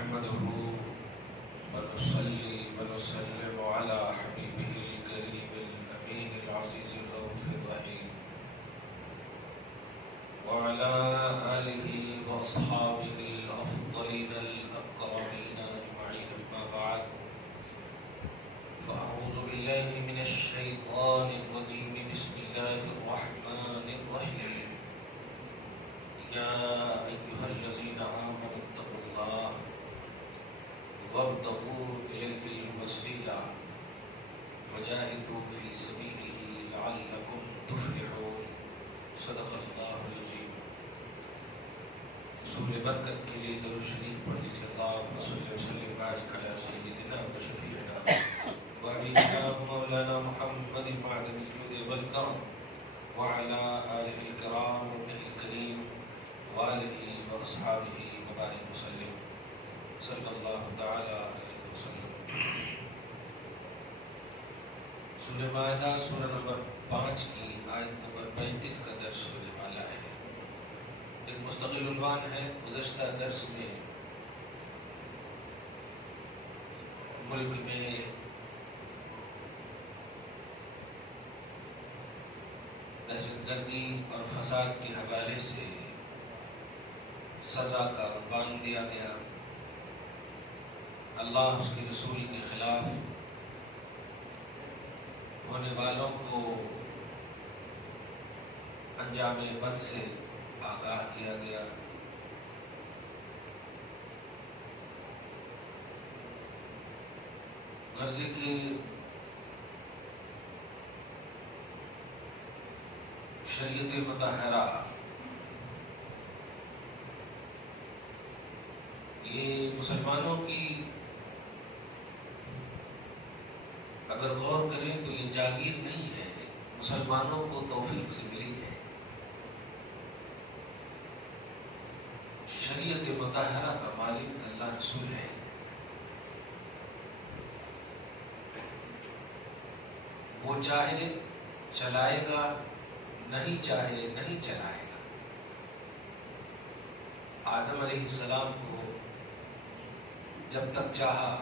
نحمده ونصلي ونسلم على حبيبه الكريم الأمين العزيز الرؤوف الرحيم وعلى آله وأصحابه الأفضلين الأكرمين أجمعين أما بعد فأعوذ بالله من الشيطان الرجيم بسم الله الرحمن الرحيم يا أيها الذين آمنوا اتقوا الله وابتغوا إليه الوسيلة وجاهدوا في سبيله لعلكم تفلحون صدق الله العظيم. سورہ برکت کے لیے درود شریف پڑھ لیجیے. اللهم صل وسلم وبارك على سيدنا وشفيعنا وحبيبنا مولانا محمد معدن الجود والكرم وعلى آله الكرام وابنه الكريم وآله وأصحابه وبارك وسلم صلی اللہ تعالی علیہ وسلم. سورہ مائدہ سورہ نمبر 5 کی آیت نمبر 35 کا درس ہونے والا ہے. ایک مستقل عنوان ہے. گزشتہ درس میں ملک میں دہشت گردی اور فساد کے حوالے سے سزا کا عنوان دیا گیا. اللہ اس کے رسول کے خلاف ہونے والوں کو انجام بد سے آگاہ کیا گیا. غرضے کی شریعت مطہرہ یہ مسلمانوں کی اگر غور کریں تو یہ جاگیر نہیں ہے، مسلمانوں کو توفیق سے ملی ہے. شریعت مطہرہ کا مالک اللہ رسول ہے. وہ چاہے چلائے گا، نہیں چاہے نہیں چلائے گا. آدم علیہ السلام کو جب تک چاہا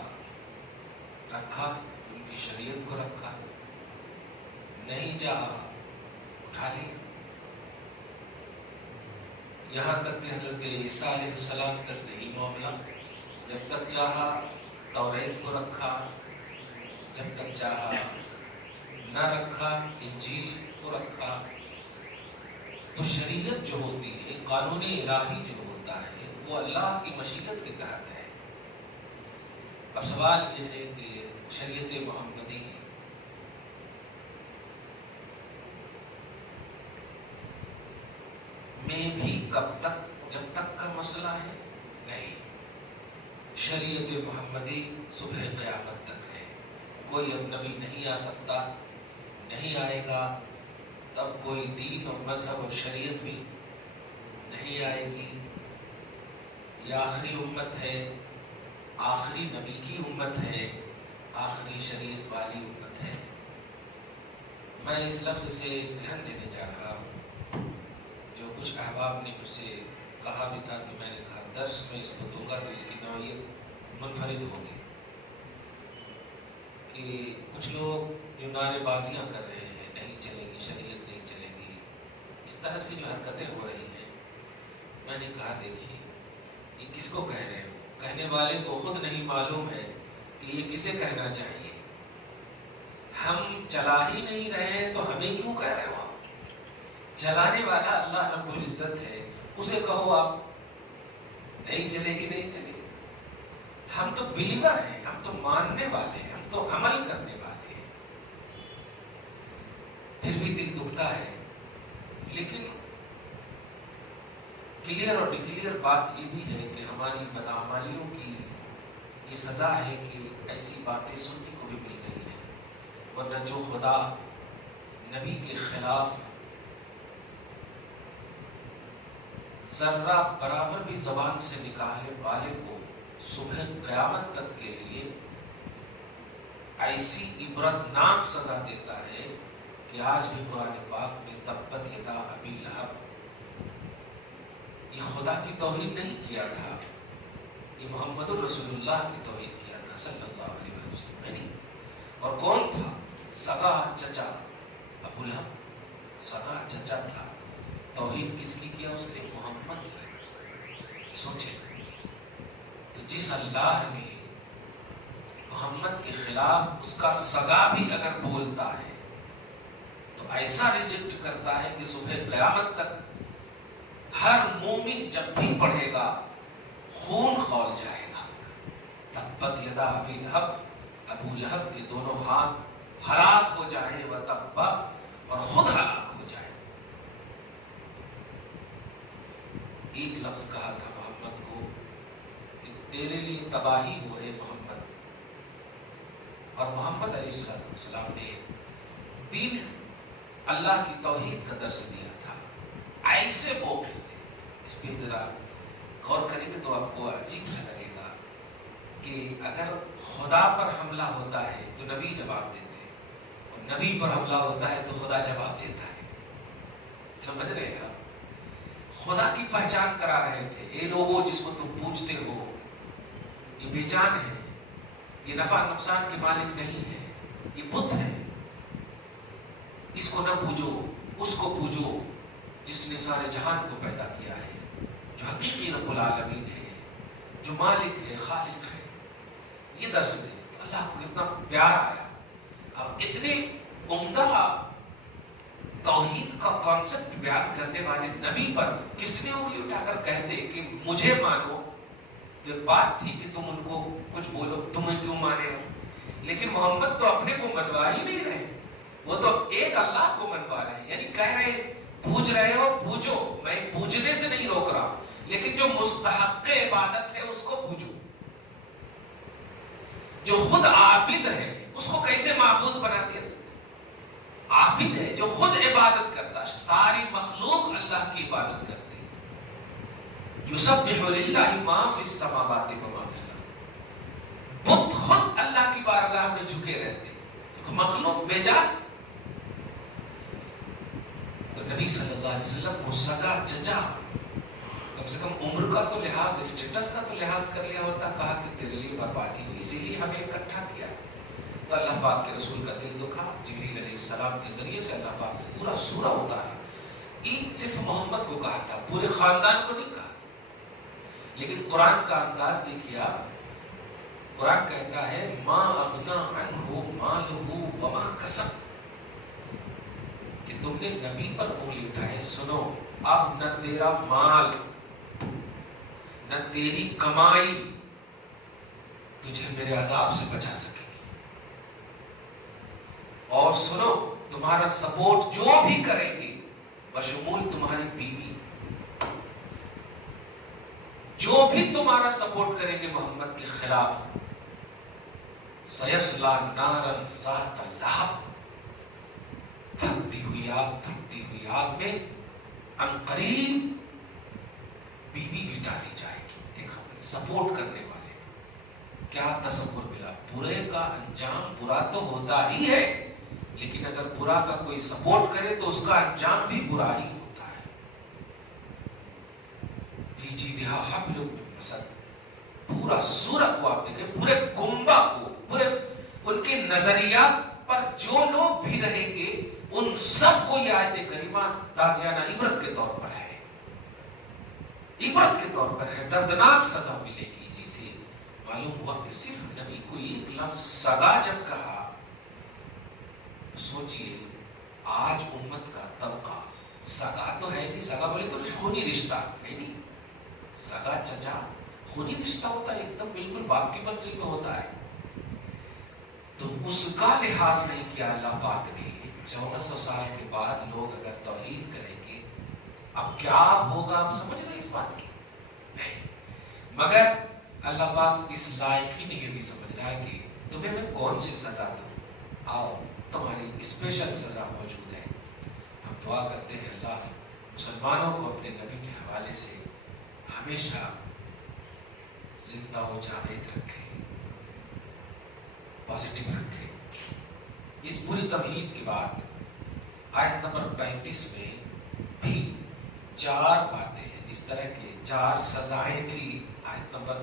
رکھا، ان کی شریعت کو رکھا، نہیں چاہا اٹھا لیا. یہاں تک کہ حضرت عیسیٰ علیہ السلام تک نہیں معاملہ. جب تک چاہا توریت کو رکھا، جب تک چاہا نہ رکھا انجیل کو رکھا. تو شریعت جو ہوتی ہے، قانون الہی جو ہوتا ہے، وہ اللہ کی مشیت کے تحت ہے. اب سوال یہ ہے کہ شریعت محمدی میں بھی کب تک؟ جب تک کا مسئلہ ہے نہیں. شریعت محمدی صبح قیامت تک ہے. کوئی اب نبی نہیں آ سکتا، نہیں آئے گا. تب کوئی دین اور مذہب اور شریعت بھی نہیں آئے گی. یہ آخری امت ہے، آخری نبی کی امت ہے، آخری شریعت والی امت ہے. میں اس لفظ سے ایک ذہن دینے جا رہا ہوں. جو کچھ احباب نے مجھ سے کہا بھی تھا تو میں نے کہا درس میں اس کو دوں گا تو اس کی نوعیت منفرد ہوگی. کہ کچھ لوگ جو نعرے بازیاں کر رہے ہیں، نہیں چلے گی شریعت، نہیں چلے گی، اس طرح سے جو حرکتیں ہو رہی ہیں، میں نے کہا دیکھیے یہ کس کو کہہ رہے ہو؟ کہنے والے کو خود نہیں معلوم ہے کہ یہ کسے کہنا چاہیے. ہم چلا ہی نہیں رہے ہیں تو ہمیں کیوں کہہ رہے ہو؟ چلانے والا اللہ رب العزت ہے، اسے کہو آپ نہیں چلے گی نہیں چلے گی. ہم تو بلیور ہیں، ہم تو ماننے والے ہیں، ہم تو عمل کرنے والے ہیں. پھر بھی دل دکھتا ہے. لیکن کلیئر اور ڈکلیئر بات یہ بھی ہے کہ ہماری بدعمالیوں کی یہ سزا ہے کہ ایسی باتیں سننے کو بھی مل رہی ہیں. ورنہ جو خدا نبی کے خلاف ذرہ برابر بھی زبان سے نکالنے والے کو صبح قیامت تک کے لیے ایسی عبرتناک سزا دیتا ہے کہ آج بھی قرآن پاک میں تبت یدا ابی لہب، یہ خدا کی توہین نہیں کیا تھا، یہ محمد الرسول اللہ کی توحید کیا تھا صلی اللہ علیہ وسلم، ہے نہیں؟ اور کون تھا؟ سگا چچا ابو لہب، سگا چچا تھا۔ توحید کس کی کیا اس نے؟ محمد کی۔ سوچے تو جس اللہ نے محمد کے خلاف اس کا سگا بھی اگر بولتا ہے تو ایسا ریجیکٹ کرتا ہے کہ صبح قیامت تک ہر مومن جب بھی پڑھے گا خون کھول جائے گا۔ تبت یدا ابی لہب، ابو لہب کے دونوں ہاتھ ہلاک ہو جائے، وتب، اور خود ہلاک ہو جائے۔ ایک لفظ کہا تھا محمد کو کہ تیرے لیے تباہی ہو اے محمد، اور محمد علیہ السلام نے دین اللہ کی توحید کا درس دیا تھا ایسے موقع سے۔ اس پہ ذرا غور کریں گے تو آپ کو عجیب سا لگے گا کہ اگر خدا پر حملہ ہوتا ہے تو نبی جواب دیتے ہیں، اور نبی پر حملہ ہوتا ہے تو خدا جواب دیتا ہے۔ سمجھ رہے گا؟ خدا کی پہچان کرا رہے تھے، اے لوگوں جس کو تم پوجتے ہو یہ بے جان ہے، یہ نفع نقصان کے مالک نہیں ہے، یہ بت ہے، اس کو نہ پوجو، اس کو پوجو جس نے سارے جہان کو پیدا کیا ہے، جو حقیقی رب العالمین ہے، جو مالک ہے، خالق ہے۔ یہ درس دے اللہ کو کتنا پیار آیا۔ اب اتنے عمدہ توحید کا کانسیپٹ بیان کرنے والے نبی پر کس نے انگلی اٹھا کر کہتے کہ مجھے مانو؟ جو بات تھی کہ تم ان کو کچھ بولو، تمہیں کیوں مانے ہو؟ لیکن محمد تو اپنے کو منوا ہی نہیں رہے، وہ تو ایک اللہ کو منوا رہے ہیں، یعنی کہہ رہے پوج رہے ہو پوجو، میں پوجنے سے نہیں روک رہا، لیکن جو مستحق عبادت ہے اس کو پوجو۔ جو خود عابد ہے اس کو کیسے معبود بنا دیا؟ عابد ہے جو خود عبادت کرتا، ساری مخلوق اللہ کی عبادت کرتی ہے۔ یسبح للہ ما فی السماوات و ما فی الارض، بت خود اللہ کی بارگاہ میں جھکے رہتے ہیں، مخلوق بے جان۔ تو نبی صلی اللہ علیہ وسلم کو سگا چچا، کم سے کم عمر کا تو لحاظ، اسٹیٹس کا تو لحاظ کر لیا ہوتا، کہا کہ تیرے لیے بربادی ہوئی، اسی لیے ہمیں اکٹھا کیا۔ تو اللہ پاک کے رسول کا دل دکھا، جبریل علیہ السلام کے ذریعے سے اللہ پاک نے پورا سورہ اتارا۔ ایک صرف محمد کو کہا تھا، پورے خاندان کو نہیں کہا۔ لیکن قرآن کا انداز دیکھیے آپ، قرآن کہتا ہے ما اغنا عنہ مالہ وما کسب، کہ تم نے نبی پر انگلی اٹھائے، سنو اب نہ تیرا مال نہ تیری کمائی تجھے میرے عذاب سے بچا سکے گی، اور سنو تمہارا سپورٹ جو بھی کریں گے بشمول تمہاری بیوی، جو بھی تمہارا سپورٹ کریں گے محمد کے خلاف، سیصلی نارا ذات لہب، دھکتی ہوئی آگ میں عنقریب بیوی بھی ڈالی جائے گی۔ دیکھا سپورٹ کرنے والے، کیا تصور ملا؟ برے کا انجام برا تو ہوتا ہی ہے، لیکن اگر برا کا کوئی سپورٹ کرے تو اس کا انجام بھی برا ہی ہوتا ہے۔ فی جیدہا حبل من مسد، پورا سورہ کو آپ دیکھیں، پورے کنبہ کو، پورے ان کے نظریات پر جو لوگ بھی رہیں گے ان سب کو یہ آیت کریمہ تازیانہ عبرت کے طور پر ہے، عبرت کے طور پر ہے، دردناک سزا ملے گی۔ اسی سے معلوم ہوا کہ صرف نبی کو ایک لفظ سگا جب کہا، سوچئے آج امت کا طبقہ سگا تو ہے نہیں، سگا بولے تو خونی رشتہ ہے نہیں، سگا چچا خونی رشتہ ہوتا ہے، ایک دم بالکل باپ کی منزل میں ہوتا ہے، تو اس کا لحاظ نہیں کیا اللہ پاک نے۔ 1400 سال کے بعد لوگ اگر توہین کریں گے اب کیا ہوگا، آپ سمجھ رہے ہیں اس بات کی؟ نہیں، مگر اللہ پاک اس لائق ہی نہیں، یہ بھی سمجھ رہا ہے کہ تمہیں میں کون سی سزا دوں، آؤ تمہاری اسپیشل سزا موجود ہے۔ ہم دعا کرتے ہیں اللہ مسلمانوں کو اپنے نبی کے حوالے سے ہمیشہ زندہ و جاوید رکھے، پازیٹیو رکھے۔ اس پوری تمہید کے بعد آیت نمبر 35 میں بھی 4 باتیں ہیں، جس طرح کے 4 سزائیں تھی آیت نمبر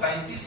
35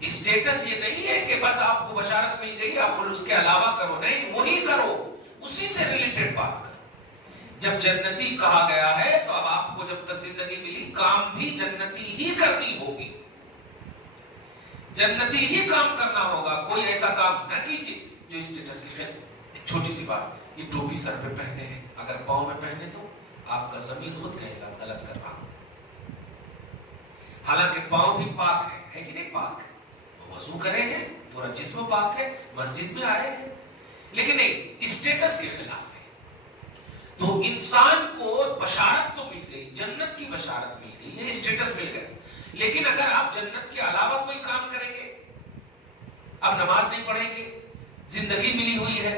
اسٹیٹس یہ نہیں ہے کہ بس آپ کو بشارت مل گئی آپ اس کے علاوہ کرو، نہیں، وہی کرو، اسی سے ریلیٹڈ بات کرو۔ جب جنتی کہا گیا ہے تو اب آپ کو جب تک زندگی ملی کام بھی جنتی ہی کرنی ہوگی، جنتی ہی کام کرنا ہوگا، کوئی ایسا کام نہ کیجیے جو اسٹیٹس کی خیر۔ ایک چھوٹی سی بات، یہ ٹوپی سر پہ پہنے ہیں، اگر پاؤں میں پہنے تو آپ کا ضمیر خود کہے گا غلط کر رہا ہوں، حالانکہ پاؤں بھی پاک ہے کہ نہیں پاک ہے، وضو کرے ہیں، پورا جسم پاک ہے، مسجد میں آئے ہیں، لیکن نہیں، اسٹیٹس کے خلاف ہے۔ تو انسان کو بشارت تو مل گئی، جنت کی بشارت مل گئی، یہ اسٹیٹس مل گئے، لیکن اگر آپ جنت کے علاوہ کوئی کام کریں گے، اب نماز نہیں پڑھیں گے، زندگی ملی ہوئی ہے،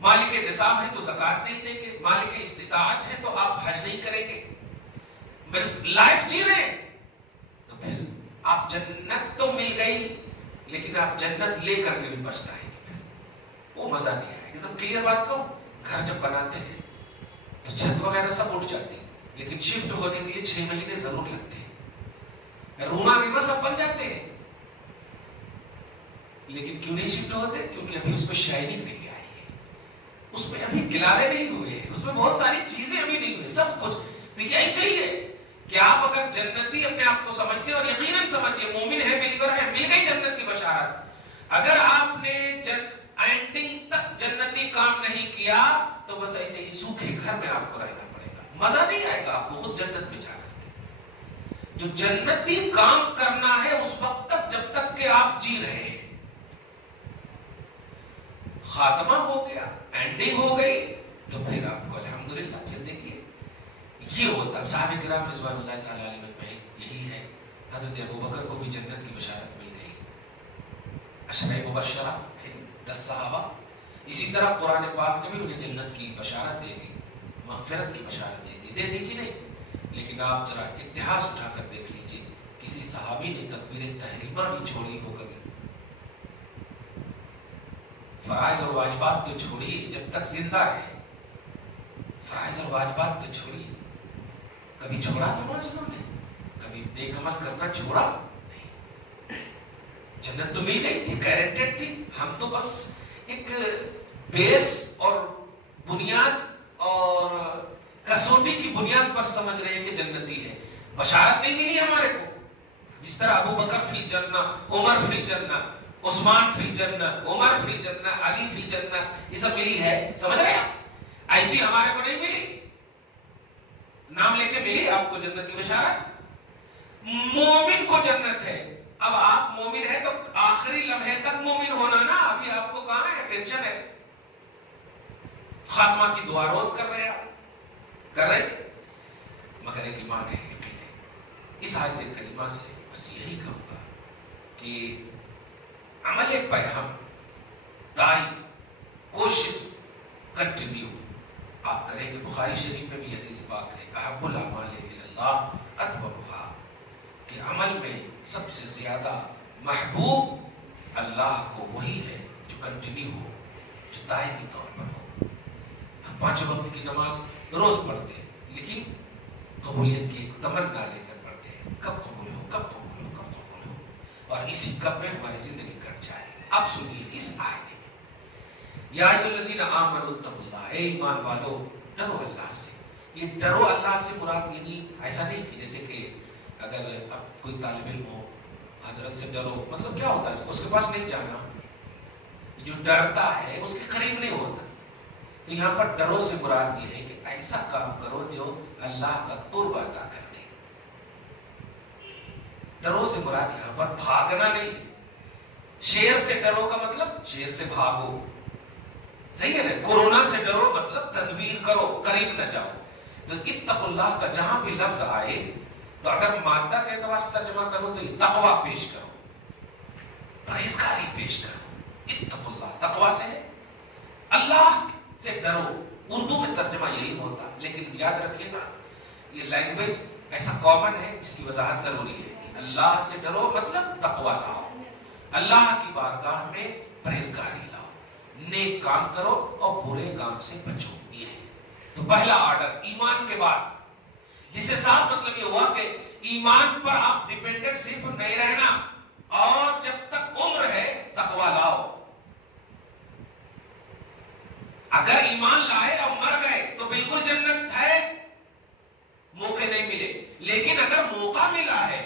مالک نصاب ہے تو زکوٰۃ نہیں دیں گے، مالک استطاعت ہے تو آپ حج نہیں کریں گے، لائف جی رہے ہیں، تو پھر آپ جنت تو مل گئی لیکن آپ جنت لے کر کے بھی پچھتائیں گے، پھر وہ مزہ نہیں آئے گا۔ تم کلیئر بات کہو، گھر جب بناتے ہیں تو چھت وغیرہ سب اٹھ جاتی ہے، لیکن شفٹ ہونے کے لیے 6 مہینے ضرور لگتے ہیں، روما ریما سب بن جاتے ہیں، لیکن کیوں نہیں شفٹ ہوتے؟ کیونکہ ابھی اس پہ شائننگ نہیں آئی ہے، اس میں ابھی گلارے نہیں ہوئے ہیں، اس میں بہت ساری چیزیں ابھی نہیں ہوئی، سب کچھ۔ تو یہ ایسے ہی ہے کہ آپ اگر جنتی اپنے آپ کو سمجھتے ہیں، اور یقیناً سمجھیے مومن ہے، بلیور ہے، مل گئی جنت کی بشارت، اگر آپ نے اینڈنگ تک جنتی کام نہیں کیا تو بس ایسے ہی سوکھے گھر میں آپ کو رہنا پڑے گا، مزہ نہیں آئے گا آپ کو خود جنت میں جا کر کے۔ جو جنتی کام کرنا ہے اس وقت تک جب تک کہ آپ جی رہے ہیں، خاتمہ ہو گیا، اینڈنگ ہو گئی، تو پھر آپ کو الحمدللہ پھر دیکھیے یہ ہوتا۔ صحابہ کرام رضوان اللہ تعالی علیہ میں یہی ہے، حضرت ابوبکر کو بھی جنت کی بشارت مل گئی، عشرہ مبشرہ 10 صحابہ، اسی طرح قرآن پاک نے بھی انہیں جنت کی بشارت دے دی، مغفرت کی بشارت دے دی کہ نہیں؟ لیکن آپ ذرا اتہاس اٹھا کر دیکھ لیجئے، کسی صحابی نے تکبیر تحریمہ بھی چھوڑی ہو کبھی؟ فرائض اور واجبات تو چھوڑیے، جب تک زندہ رہے، فرائض اور واجبات تو چھوڑیے، کبھی چھوڑا نماز انہوں نے؟ کبھی نیک عمل کرنا چھوڑا؟ نہیں۔ جنت تو مل گئی تھی، گارنٹیڈ تھی، ہم تو بس ایک بیس اور بنیاد اور کسوٹی کی بنیاد پر سمجھ رہے ہیں کہ جنتی ہے، بشارت نہیں ملی ہمارے کو۔ جس طرح ابو بکر فی الجنہ، عمر فی الجنہ، عثمان فی الجنہ، عمر فی الجنہ، علی فی الجنہ، یہ سب ملی ہے، سمجھ رہے ہیں؟ ایسی ہمارے کو نہیں ملی، نام لے کے ملی آپ کو جنت کی بشارت۔ مومن کو جنت ہے، اب آپ مومن ہیں تو آخری لمحے تک مومن ہونا نا، ابھی آپ کو کہاں ہے، ٹینشن ہے، خاتمہ کی دعا روز کر رہے ہیں آپ، کر رہے ہیں، مگر ایک ایمان ہے، یقین ہے۔ اس آیت کریمہ سے بس یہی کہوں گا کہ عمل پہ ہم دائی کوشش کنٹینیو آپ کریں گے۔ بخاری شریف میں بھی حدیث پاک ہے، احب الاعمال الی اللہ اتوبھا، کہ عمل میں سب سے زیادہ محبوب اللہ کو وہی ہے جو کنٹینیو ہو، جو دائمی طور پر ہو۔ ہم 5 وقت کی نماز روز پڑھتے ہیں، لیکن قبولیت کی ایک تمنا لے کر پڑھتے ہیں، کب قبول ہو، کب قبول ہو، کب قبول ہو، اور اسی کب میں ہماری زندگی کٹ جائے۔ اب سنیے اس آیت میں، یا ایھا الذین آمنوا اتقوا اللہ، اے ایمان والو ڈرو اللہ سے۔ یہ ڈرو اللہ سے مراد یعنی ایسا نہیں کہ جیسے کہ اگر اب کوئی طالب علم ہو، حضرت سے ڈرو، مطلب کیا ہوتا ہے، اس کے پاس نہیں جانا، جو ڈرتا ہے اس کے قریب نہیں ہوتا۔ تو یہاں پر ڈرو سے مراد یہ ہے کہ ایسا کام کرو جو اللہ کا قرب عطا کر دے۔ ڈرو سے مراد یہاں پر بھاگنا نہیں، شیر سے ڈرو کا مطلب شیر سے بھاگو، صحیح ہے نا؟ کورونا سے ڈرو مطلب تدبیر کرو، قریب نہ جاؤ۔ تو اتقوا اللہ کا جہاں بھی لفظ آئے تو اگر مادہ کے اعتبار سے ترجمہ کرو تو تقویٰ پیش کرو، پرہیزگاری پیش کرو۔ اتقوا اللہ تقویٰ سے ہے، اللہ سے ڈرو، اردو میں ترجمہ یہی ہوتا، لیکن یاد رکھیے گا یہ لینگویج ایسا کامن ہے جس کی وضاحت ضروری ہے کہ اللہ سے ڈرو مطلب تقویٰ لاؤ، اللہ کی بارگاہ میں پرہیزگاری لاؤ، نیک کام کرو اور برے کام سے بچو۔ یہ ہے تو پہلا آرڈر ایمان کے بعد، جس سے صاف مطلب یہ ہوا کہ ایمان پر آپ ڈیپینڈنٹ صرف نہیں رہنا، اور جب تک عمر ہے تقوی لاؤ. اگر ایمان لائے اور مر گئے تو بالکل جنت ہے، موقع نہیں ملے. لیکن اگر موقع ملا ہے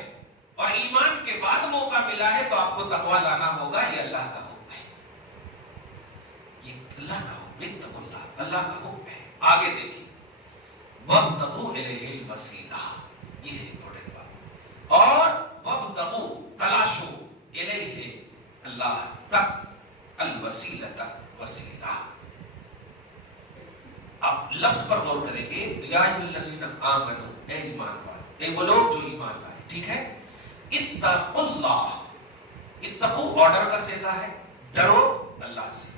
اور ایمان کے بعد موقع ملا ہے تو آپ کو تقوی لانا ہوگا. یہ اللہ کا حکم ہے، یہ اللہ کا حکم، اتقوا اللہ، اللہ کا حکم ہے. آگے دیکھیے، وابتغوا الیہ الوسیلہ، یہ ہے امپورٹنٹ بات. اور وابتغوا، تلاشو، الیہ، اللہ تک، الوسیلۃ، وسیلہ. اب لفظ پر غور کریں گے. یا الذین آمنوا، اے ایمان والے، اے وہ لوگ جو ایمان لائے. ٹھیک ہے، اتقوا اللہ. اتقوا آرڈر کا صیغہ ہے، ڈرو اللہ سے.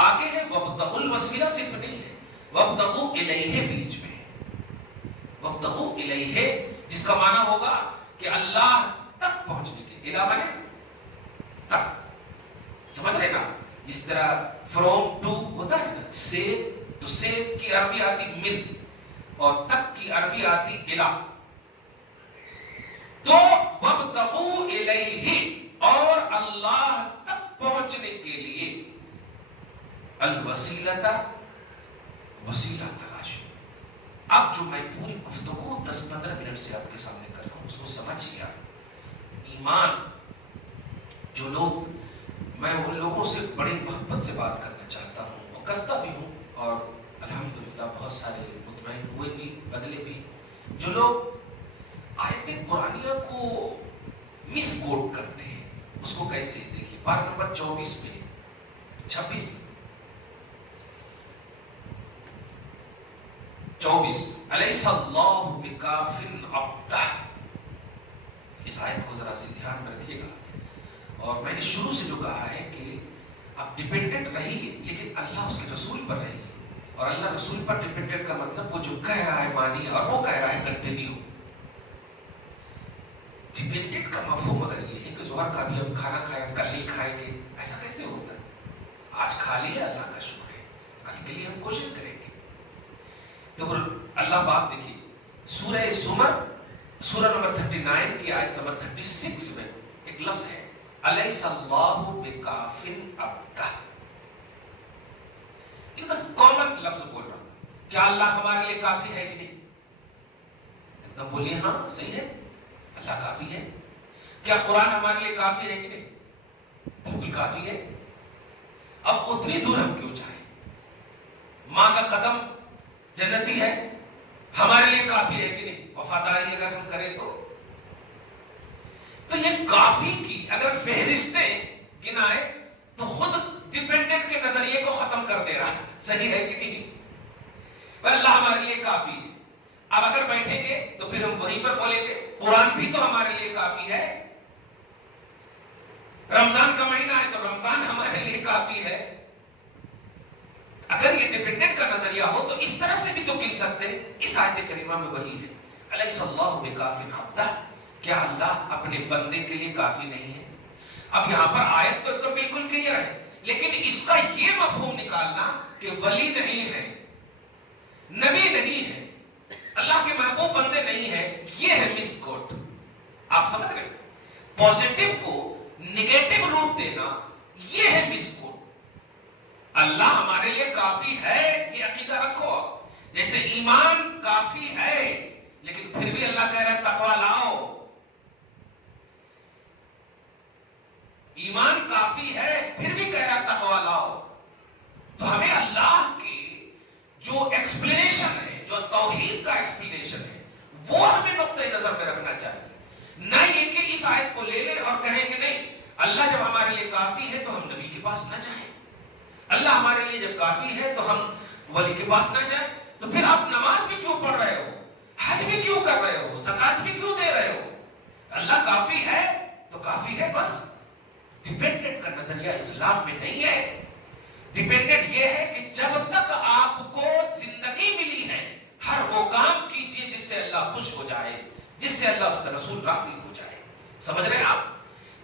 آگے ہے وابتغوا الوسیلہ، صرف نہیں ہے، وابتغوا الیہ بیچ میں ہے. وابتغوا الیہ جس کا معنی ہوگا کہ اللہ تک پہنچنے کے. الی مانے تک، سمجھ رہے نا؟ جس طرح فروم ٹو ہوتا ہے نا، سے تو سے کی عربی آتی من، اور تک کی عربی آتی الی. تو وابتغوا الیہ، اور اللہ تک پہنچنے کے لیے الوسیلۃ، وسیلہ تلاش. اب جو میں پوری گفتگو 10-15 منٹ سے آپ کے سامنے کر رہا ہوں اس کو سمجھیے. ایمان جو لوگ، میں ان لوگوں سے بڑی محبت سے بات کرنا چاہتا ہوں اور کرتا بھی ہوں، اور الحمدللہ بہت سارے مطمئن ہوئے بھی، بدلے بھی. جو لوگ آیت قرآنیہ کو مس کوٹ کرتے ہیں، اس کو کیسے دیکھیے. پارہ نمبر 24 میں، 26 24 الیس اللہ بکاف عبدہ. اس آیت کو ذرا سے دھیان میں رکھیے گا. اور میں نے شروع سے جو کہا ہے کہ آپ ڈیپینڈنٹ رہیے، لیکن اللہ اس کے رسول پر رہیے. اور اللہ رسول پر ڈیپینڈنٹ کا مطلب وہ جو کہہ رہا ہے مانیے، اور وہ کہہ رہا ہے کنٹینیو. ڈیپینڈنٹ کا مفہوم اگر یہ ہے کہ ظہر کا بھی ہم کھانا کھائیں، کل نہیں کھائیں گے، ایسا کیسے ہوتا ہے؟ آج کھا لیا، اللہ کا شکر ہے، کل کے لیے ہم کوشش کریں گے. تو اللہ پاک دیکھیے سورہ زمر، سورہ نمبر 39 کی آیت نمبر 36 میں ایک لفظ ہے، الیس اللہ بکاف عبدہ. ایک دم کامن لفظ بول رہا ہوں. کیا اللہ ہمارے لیے کافی ہے کہ نہیں؟ ایک دم بولیے ہاں صحیح ہے، اللہ کافی ہے. کیا قرآن ہمارے لیے کافی ہے کہ نہیں؟ بالکل کافی ہے. اب اتنی دور ہم کیوں چاہیں؟ ماں کا قدم جنتی ہے، ہمارے لیے کافی ہے کہ نہیں؟ وفاداری اگر ہم کریں تو یہ کافی کی اگر فہرستیں گنائے تو خود ڈیپینڈنٹ کے نظریے کو ختم کر دے رہا. صحیح ہے کہ نہیں؟ اللہ ہمارے لیے کافی ہے. اب اگر بیٹھیں گے تو پھر ہم وہیں پر بولیں گے قرآن بھی تو ہمارے لیے کافی ہے. رمضان کا مہینہ ہے تو رمضان ہمارے لیے کافی ہے. اگر یہ ڈیپینڈنٹ کا نظریہ ہو تو اس طرح سے بھی تو گن سکتے. اس آیت کریمہ میں وہی ہے، الیس اللہ بکاف عبدہ. کیا اللہ اپنے بندے کے لیے کافی نہیں ہے؟ اب یہاں پر آیت تو بالکل کلیئر ہے، لیکن اس کا یہ مفہوم نکالنا کہ ولی نہیں ہے، نبی نہیں ہے، اللہ کے محبوب بندے نہیں ہے، یہ ہے مس کوٹ. آپ سمجھ رہے ہیں؟ پوزیٹو کو نیگیٹو روپ دینا، یہ ہے مس کوٹ. اللہ ہمارے لیے کافی ہے، یہ عقیدہ رکھو. جیسے ایمان کافی ہے، لیکن پھر بھی اللہ کہہ رہا ہے تقویٰ لاؤ. ایمان کافی ہے، پھر بھی کہہ رہا ہے تقویٰ لاؤ. تو ہمیں اللہ کی جو ایکسپلینیشن ہے، جو توحید کا ایکسپلینیشن ہے، وہ ہمیں نقطۂ نظر میں رکھنا چاہیے. نہ یہ کہ اس آیت کو لے لیں اور کہیں کہ نہیں، اللہ جب ہمارے لیے کافی ہے تو ہم نبی کے پاس نہ جائیں. اللہ ہمارے لیے جب کافی ہے تو ہم ولی کے پاس نہ جائیں. تو پھر آپ نماز بھی کیوں پڑھ رہے ہو، حج بھی کیوں کر رہے ہو، زکات بھی کیوں دے رہے ہو؟ اللہ کافی ہے تو کافی ہے بس. ڈیپینڈنٹ کا نظریہ اسلام میں نہیں ہے. ڈیپینڈنٹ یہ ہے کہ جب تک آپ کو زندگی ملی ہے، ہر وہ کام کیجئے جس سے اللہ خوش ہو جائے، جس سے اللہ اس کا رسول راضی ہو جائے. سمجھ رہے ہیں آپ؟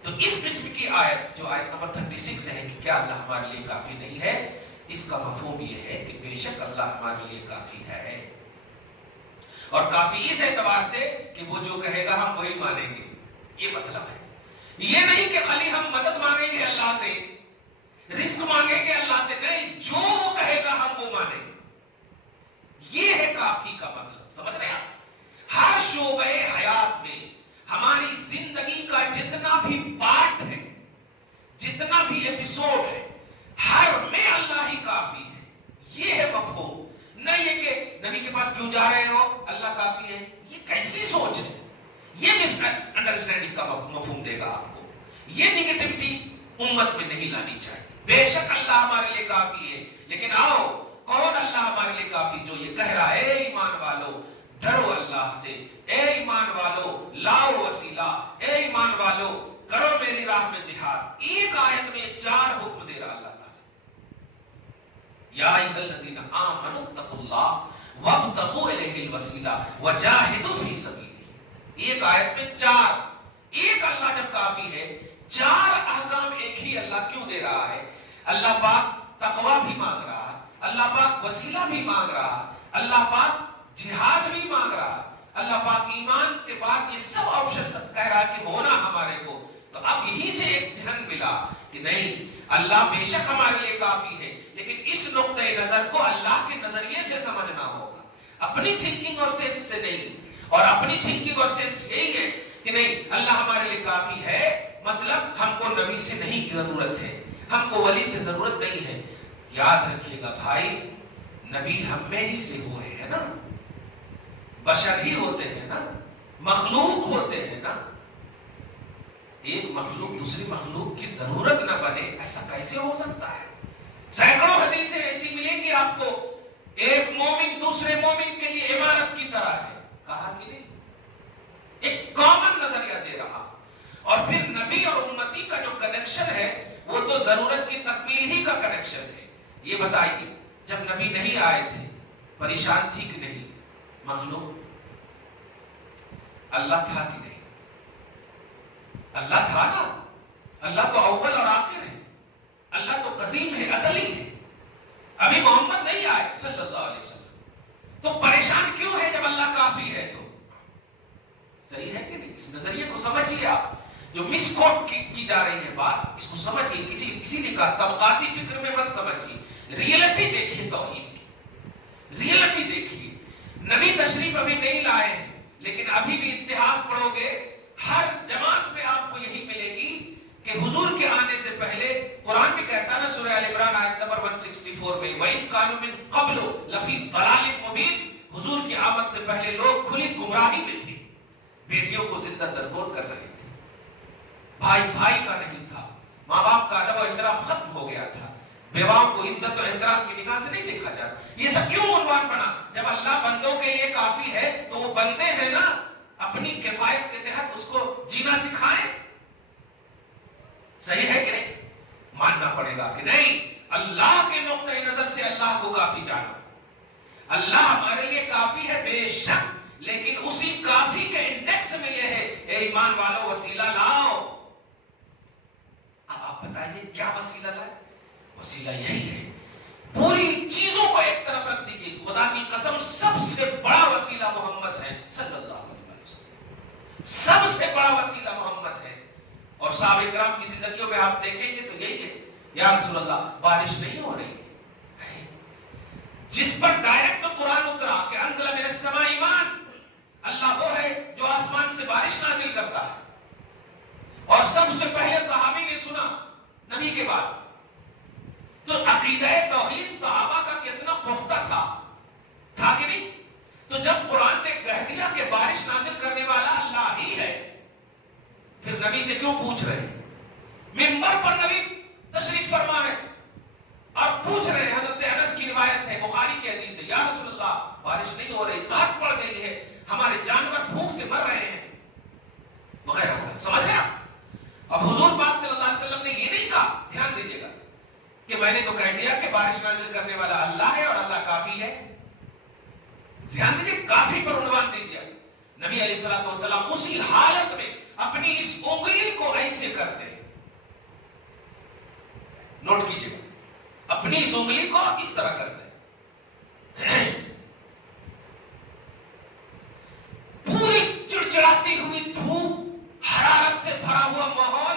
تو اس قسم کی آیت جو آیت نمبر 36 ہے کہ کیا اللہ ہمارے لیے کافی نہیں ہے، اس کا مفہوم یہ ہے کہ بے شک اللہ ہمارے لیے کافی ہے. اور کافی اس اعتبار سے کہ وہ جو کہے گا ہم وہی مانیں گے، یہ مطلب ہے. یہ نہیں کہ خالی ہم مدد مانگیں گے اللہ سے، رزق مانگیں گے اللہ سے، نہیں، جو وہ کہے گا ہم وہ مانیں گے. یہ ہے کافی کا مطلب. سمجھ رہے ہیں؟ ہر شعبہ حیات میں ہماری زندگی کا جتنا بھی پارٹ ہے، جتنا بھی ایپیسوڈ ہے، ہر میں اللہ ہی کافی ہے. یہ ہے مفہوم. نہ یہ کہ نبی کے پاس کیوں جا رہے ہو، اللہ کافی ہے. یہ کیسی سوچ ہے؟ یہ مس انڈرسٹینڈنگ کا مفہوم دے گا آپ کو. یہ نیگیٹیوٹی امت میں نہیں لانی چاہیے. بے شک اللہ ہمارے لیے کافی ہے، لیکن آؤ، کون اللہ ہمارے لیے کافی؟ جو یہ کہہ رہا ہے اے ایمان والو ڈرو اللہ سے، اے ایمان والو لاؤ وسیلہ، اے ایمان والو کرو میری راہ میں جہاد. ایک آیت میں 4 حکم دے رہا اللہ تعالی. یا ایھا الذین آمنوا اتقوا اللہ وابتغوا الیہ الوسیلہ وجاہدوا فی سبیلہ. ایک آیت میں 4. ایک اللہ جب کافی ہے، 4 احکام ایک ہی اللہ کیوں دے رہا ہے؟ اللہ پاک تقوی بھی مانگ رہا، اللہ پاک وسیلہ بھی مانگ رہا، اللہ پاک جہاد بھی مانگ رہا، اللہ پاک ایمان کے بعد یہ سب آپشن سب کہہ رہا کہ ہونا ہمارے کو. تو اب یہی سے ایک ذہن ملا کہ نہیں، اللہ بے شک ہمارے لیے کافی ہے، لیکن اس نقطۂ نظر کو اللہ کے نظریے سے سمجھنا ہوگا، اپنی تھنکنگ اور سینس سے نہیں. اور اپنی تھنکنگ اور سینس یہی ہے کہ نہیں، اللہ ہمارے لیے کافی ہے، مطلب ہم کو نبی سے نہیں ضرورت ہے، ہم کو ولی سے ضرورت نہیں ہے. یاد رکھیے گا بھائی، نبی ہم میں ہی سے ہوئے ہیں نا، بشر ہی ہوتے ہیں نا، مخلوق ہوتے ہیں نا. ایک مخلوق دوسری مخلوق کی ضرورت نہ بنے، ایسا کیسے ہو سکتا ہے؟ سینکڑوں حدیثیں ایسی ملیں گی آپ کو، ایک مومن دوسرے مومن کے لیے عمارت کی طرح ہے. کہا کہ نہیں، ایک کامن نظریہ دے رہا. اور پھر نبی اور امتی کا جو کنیکشن ہے وہ تو ضرورت کی تکمیل ہی کا کنیکشن ہے. یہ بتائیے، جب نبی نہیں آئے تھے پریشان تھی کہ نہیں مخلوق؟ اللہ تھا کہ نہیں؟ اللہ تھا نا. اللہ تو اول اور آخر ہے، اللہ تو قدیم ہے، ازلی ہے. ابھی محمد نہیں آئے صلی اللہ علیہ وسلم، تو پریشان کیوں ہے جب اللہ کافی ہے؟ تو صحیح ہے کہ نہیں؟ اس نظریے کو سمجھیے آپ. جو مس کوٹ کی جا رہی ہے بات، اس کو سمجھیے. کسی نے کہا طبقاتی فکر میں مت سمجھیے، ریئلٹی دیکھیے، توحید کی ریئلٹی دیکھیے. نبی تشریف ابھی نہیں لائے ہیں، لیکن ابھی بھی اتہاس پڑھو گے، ہر جماعت میں آپ کو یہی ملے گی کہ حضور کے آنے سے پہلے قرآن بھی کہتا ہے نا، سورہ آل عمران آیت نمبر 164 میں، وَإِن كَانُوا مِن قَبْلُ لَفِي ضَلَالٍ مُبِينٍ. حضور کی آمد سے پہلے لوگ کھلی گمراہی میں تھے، بیٹیوں کو زندہ درگور کر رہے تھے، بھائی بھائی کا نہیں تھا، ماں باپ کا ادب و احترام ختم ہو گیا تھا، بیواؤں کو عزت و احترام کی نگاہ سے نہیں دیکھا جاتا. یہ سب کیوں عنوان بنا؟ جب اللہ بندوں کے لیے کافی ہے تو وہ بندے ہیں نا، اپنی کفایت کے تحت اس کو جینا سکھائیں. صحیح ہے کہ نہیں؟ ماننا پڑے گا کہ نہیں، اللہ کے نقطۂ نظر سے اللہ کو کافی جانا. اللہ ہمارے لیے کافی ہے بے شک، لیکن اسی کافی کے انڈیکس میں یہ ہے اے ایمان والو وسیلہ لاؤ. اب آپ بتائیے کیا وسیلہ لائے؟ وسیلہ یہی ہے، پوری چیزوں کو ایک طرف رکھ دیجیے. خدا کی قسم سب سے بڑا وسیلہ محمد ہے صلی اللہ علیہ وسلم، سب سے بڑا وسیلہ محمد ہے. اور صحابہ کرام کی زندگیوں میں آپ دیکھیں گے تو یہی ہے، یا رسول اللہ بارش نہیں ہو رہی. جس پر ڈائریکٹ قرآن اترا کہ انزل من السماء ماء، اللہ وہ ہے جو آسمان سے بارش نازل کرتا ہے. اور سب سے پہلے صحابی نے سنا نبی کے بعد. تو عقیدہ توحید صحابہ کا کتنا پختہ تھا کہ نہیں؟ تو جب قرآن نے کہہ دیا کہ بارش نازل کرنے والا اللہ ہی ہے، پھر نبی سے کیوں پوچھ رہے ہیں؟ منبر پر نبی تشریف فرما ہے اور پوچھ رہے ہیں. حضرت انس کی روایت ہے، بخاری کی حدیث ہے، یا رسول اللہ بارش نہیں ہو رہی، قحط پڑ گئی ہے، ہمارے جانور بھوک سے مر رہے ہیں وغیرہ وغیرہ. سمجھ رہے آپ؟ اب حضور پاک صلی اللہ علیہ وسلم نے یہ نہیں کہا، دھیان دیجیے گا، کہ میں نے تو کہہ دیا کہ بارش نازل کرنے والا اللہ ہے اور اللہ کافی ہے. دھیان دیجیے، کافی پر عنوان دیجیے. نبی علیہ الصلوۃ والسلام اسی حالت میں اپنی اس انگلی کو ایسے کرتے ہیں، نوٹ کیجیے، اپنی اس انگلی کو اس طرح کرتے ہیں. پوری چڑچڑاتی ہوئی دھوپ، حرارت سے بھرا ہوا ماحول،